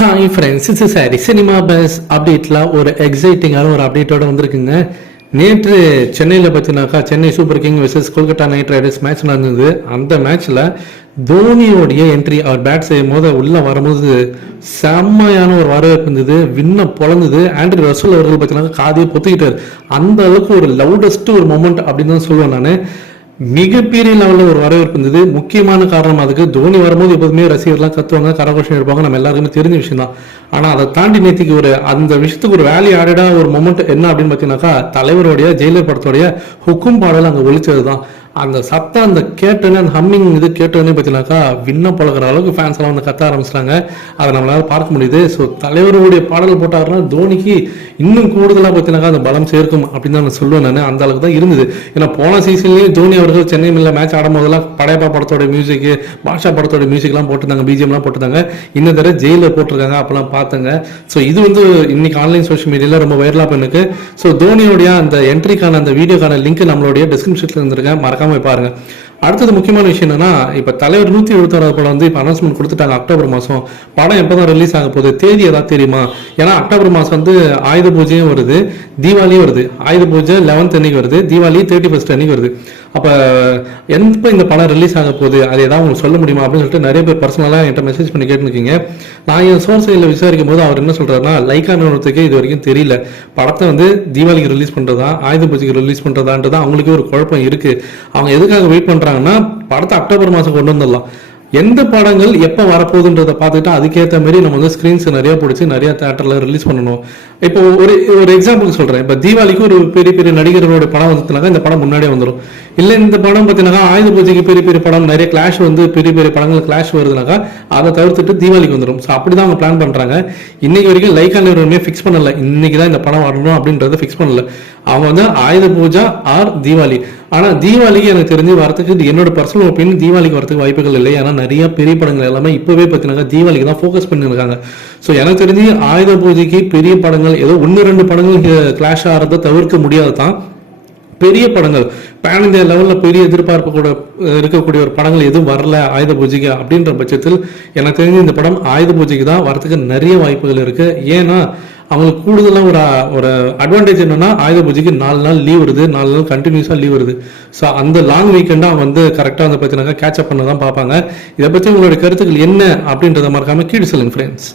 Hi friends, இது சாரி cinema buzz அப்டேட்டில் ஒரு எக்ஸைட்டிங்கான ஒரு அப்டேட்டோட வந்திருக்குங்க. நேற்று சென்னையில் பார்த்தினாக்கா Chennai super king versus Kolkata night riders match நடந்தது. அந்த மேட்ச்சில் தோனியோடைய என்ட்ரி அவர் பேட் செய்யும் போது உள்ளே வரும்போது செம்மையான ஒரு வரவேற்பு இருந்தது. வின்ன பொழந்தது. ஆண்ட்ரி ரசூல் அவர்கள் பார்த்தீங்கன்னா காதையை பொத்துக்கிட்டார். அந்த அளவுக்கு ஒரு லவுடஸ்ட் ஒரு மொமெண்ட் அப்படின்னு தான் சொல்லுவேன் நான். மிகப்பெரிய லெவலில் ஒரு வரவேற்பு இருந்தது. முக்கியமான காரணம் அதுக்கு தோனி வரும்போது எப்போதுமே ரசிகர்லாம் கத்துவாங்க, கரகோஷம் எடுப்பாங்க, நம்ம எல்லாருக்குமே தெரிஞ்ச விஷயம் தான். ஆனால் அதை தாண்டி நேற்றுக்கு ஒரு அந்த விஷயத்துக்கு ஒரு வேல்யூ ஆடடாக ஒரு மொமெண்ட் என்ன அப்படின்னு பார்த்தீங்கன்னாக்கா தலைவருடைய ஜெயிலர் படத்தோடைய ஹுக்கும் பாடல் அங்கே ஒழிச்சது தான். அந்த சத்தம் அந்த கேட்டோன்னே அந்த ஹம்மிங் இது கேட்டோன்னே பார்த்தீங்கன்னாக்கா விண்ண பழகிற அளவுக்கு ஃபேன்ஸ் எல்லாம் வந்து கத்த ஆரம்பிச்சிட்டாங்க. அதை நம்மளால பார்க்க முடியுது. ஸோ தலைவருடைய பாடல் போட்டாருன்னா தோனிக்கு இன்னும் கூடுதலாக பார்த்தீங்கன்னாக்கா அந்த பலம் சேர்க்கும் அப்படின்னு தான் நான் சொல்லுவேன். நான் அந்த அளவுக்கு தான் இருந்தது. ஏன்னா போன சீசன்லேயும் தோனி அவர்கள் சென்னை மில்ல மேட்ச் ஆடும் போதெல்லாம் படையப்பா படத்தோட மியூசிக், பாஷா படத்தோட மியூசிக்லாம் போட்டிருந்தாங்க, பிஜிஎம்லாம் போட்டிருந்தாங்க. இந்த தடவை ஜெயிலில் போட்டிருக்காங்க, அப்பெல்லாம் பார்த்தங்க. ஸோ இது வந்து இன்னைக்கு ஆன்லைன் சோஷியல் மீடியாவில் ரொம்ப வைரலாக பண்ணிருக்கு. ஸோ தோனியோடைய அந்த என்ட்ரிக்கான அந்த வீடியோக்கான லிங்க் நம்மளுடைய டிஸ்கிரிப்ஷனில் இருந்திருக்கேன், மறக்காம பாருங்க. அடுத்தது முக்கியமான விஷயம் என்னன்னா, இப்ப தலைவர் 176 படம் வந்து இப்ப அனௌன்ஸ்மெண்ட் கொடுத்துட்டாங்க. அக்டோபர் மாசம் படம் எப்பதான் ரிலீஸ் ஆக போகுது, தேதி ஏதாவது தெரியுமா? ஏன்னா அக்டோபர் மாசம் வந்து ஆயுத பூஜையும் வருது, தீபாவளியும் வருது. ஆயுத பூஜை 11th அன்னைக்கு வருது, தீபாவளி 31st அன்னைக்கு வருது. அப்ப எப்ப இந்த படம் ரிலீஸ் ஆக போகுது, அது ஏதாவது உங்களுக்கு சொல்ல முடியுமா அப்படின்னு சொல்லிட்டு நிறைய பேர் பர்சனலா என்கிட்ட மெசேஜ் பண்ணி கேட்டுருக்கீங்க. நான் என் சோர்ஸில் விசாரிக்கும் போது அவர் என்ன சொல்றாருன்னா, லைக்கா நிறுவனத்துக்கு இது வரைக்கும் தெரியல படத்தை வந்து தீபாவளிக்கு ரிலீஸ் பண்றதா ஆயுத பூஜைக்கு ரிலீஸ் பண்றதான்றது அவங்களுக்கு ஒரு குழப்பம் இருக்கு. அவங்க எதுக்காக வெயிட் பண்றாங்கன்னா, படத்தை அக்டோபர் மாசம் கொண்டு வந்துடலாம். எந்த படங்கள் எப்போ வரப்போகுதுன்றதை பார்த்துட்டு அதுக்கேற்ற மாதிரி நம்ம வந்து ஸ்க்ரீன்ஸ் நிறைய பிடிச்சி நிறைய தேட்டரில் ரிலீஸ் பண்ணணும். இப்போ ஒரு எக்ஸாம்பிள் சொல்கிறேன். இப்போ தீபாவளிக்கு ஒரு பெரிய பெரிய நடிகர்களோட படம் வந்துச்சுனாக்கா இந்த படம் முன்னாடியே வந்துடும். இல்லை இந்த படம் பார்த்தீங்கன்னா ஆயுத பூஜைக்கு பெரிய பெரிய படம் நிறைய கிளாஷ் வந்து பெரிய பெரிய படங்கள் கிளாஷ் வருதுனாக்கா அதை தவிர்த்துட்டு தீபாவளிக்கு வந்துடும். ஸோ அப்படி தான் அவங்க பிளான் பண்ணுறாங்க. இன்னைக்கு வரைக்கும் லைக்கா நிறுவனமே ஃபிக்ஸ் பண்ணலை இன்னைக்கு தான் இந்த படம் வரணும் அப்படின்றத ஃபிக்ஸ் பண்ணல. அவங்க வந்து ஆயுத பூஜா ஆர் தீபாவளி. ஆனால் தீபாவளிக்கு எனக்கு தெரிஞ்சு வரத்துக்கு என்னோட பர்சனல் ஒப்பீனியன் தீபாவளிக்கு வரதுக்கு வாய்ப்புகள் இல்லை. ஏன்னா நிறைய பெரிய படங்கள் எல்லாமே இப்போவே பார்த்தீங்கன்னா தீபாவளிக்கு தான் ஃபோக்கஸ் பண்ணியிருக்காங்க. ஸோ எனக்கு தெரிஞ்சு ஆயுத பூஜைக்கு பெரிய படங்கள் ஏதோ 1-2 படங்கள் கிளாஷ் ஆகிறத தவிர்க்க முடியாது தான். பெரிய படங்கள் பேன் இந்தியா லெவலில் பெரிய எதிர்பார்ப்பு கூட இருக்கக்கூடிய ஒரு படங்கள் எதுவும் வரல ஆயுத பூஜைக்கு அப்படின்ற பட்சத்தில் எனக்கு தெரிஞ்சு இந்த படம் ஆயுத பூஜைக்கு தான் வரத்துக்கு நிறைய வாய்ப்புகள் இருக்கு. ஏன்னா அவங்களுக்கு கூடுதலாக ஒரு அட்வான்டேஜ் என்னன்னா, ஆயுத பூஜைக்கு 4 நாள் லீவ் வருது, 4 நாள் கண்டினியூஸாக லீவ் வருது. ஸோ அந்த லாங் வீக்கெண்டாக அவங்க வந்து கரெக்டாக வந்து பார்த்தீங்கன்னா கேட்சப் பண்ண தான் பார்ப்பாங்க. இதை பற்றி உங்களுடைய கருத்துக்கள் என்ன அப்படின்றத மறக்காம கீழே சொல்லுங்க ஃப்ரெண்ட்ஸ்.